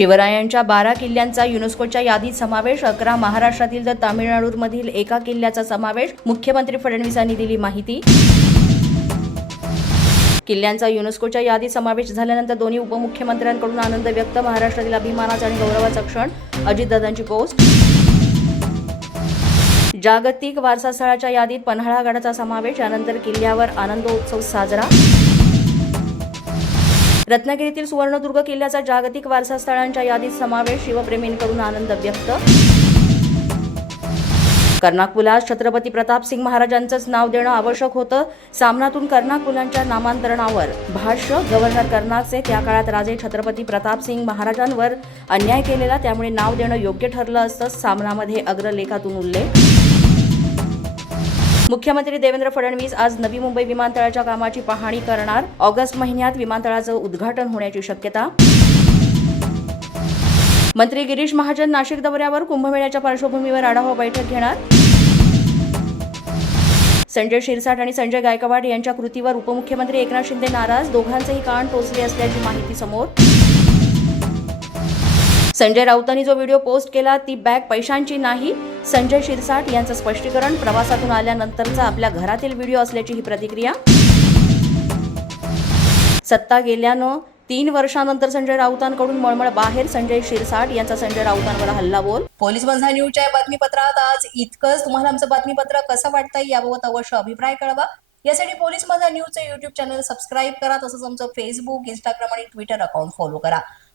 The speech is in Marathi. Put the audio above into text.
शिवरायांच्या बारा किल्ल्यांचा युनेस्कोच्या यादीत समावेश अकरा महाराष्ट्रातील तर तामिळनाडूमधील एका किल्ल्याचा समावेश. मुख्यमंत्री फडणवीसांनी दिली माहिती. किल्ल्यांचा युनेस्कोच्या यादीत समावेश झाल्यानंतर दोन्ही उपमुख्यमंत्र्यांकडून आनंद व्यक्त महाराष्ट्रातील अभिमानाचा आणि गौरवाचा क्षण. अजितदादांची पोस्ट. जागतिक वारसा स्थळाच्या यादीत पन्हाळा गडाचा समावेश यानंतर किल्ल्यावर आनंदोत्सव साजरा. रत्नागिरीतील सुवर्णदुर्ग किल्ल्याचा जागतिक वारसा स्थळांच्या यादीत समावेश शिवप्रेमींकडून आनंद व्यक्त. कर्नाकुलास छत्रपती प्रताप सिंग महाराजांचंच नाव देणं आवश्यक होतं. सामनातून कर्नाकुलांच्या नामांतरणावर भाष्य. गव्हर्नर कर्नाकचे त्या काळात राजे छत्रपती प्रताप सिंग महाराजांवर अन्याय केलेला त्यामुळे नाव देणं योग्य ठरलं असतं सामनामध्ये अग्रलेखातून उल्लेख. मुख्यमंत्री देवेंद्र फडणवीस आज नवी मुंबई विमानतळाच्या कामाची पाहणी करणार. ऑगस्ट महिन्यात विमानतळाचं उद्घाटन होण्याची शक्यता. मंत्री गिरीश महाजन नाशिक दौऱ्यावर कुंभमेळ्याच्या पार्श्वभूमीवर आढावा बैठक घेणार. संजय शिरसाट आणि संजय गायकवाड यांच्या कृतीवर उपमुख्यमंत्री एकनाथ शिंदे नाराज. दोघांचेही कान टोचले असल्याची माहिती समोर. संजय राऊतांनी जो व्हिडिओ पोस्ट केला ती बॅग पैशांची नाही. संजय शिरसाट यांचं स्पष्टीकरण प्रवासातून आल्यानंतरचा आपल्या घरातील व्हिडिओ असल्याची ही प्रतिक्रिया. सत्ता गेल्यानं तीन वर्षानंतर संजय राऊतांकडून मळमळ बाहेर संजय शिरसाट यांचा संजय राऊतांवर हल्ला बोल पोलीस बंधा न्यूजच्या बातमीपत्रात आज इतकंच. तुम्हाला आमचं बातमीपत्र कसं वाटतंय याबाबत अवश्य अभिप्राय कळवा. यासाठी पोलीस माझा न्यूजचं युट्यूब चॅनल सबस्क्राईब करा तसंच आमचं फेसबुक इंस्टाग्राम आणि ट्विटर अकाउंट फॉलो करा.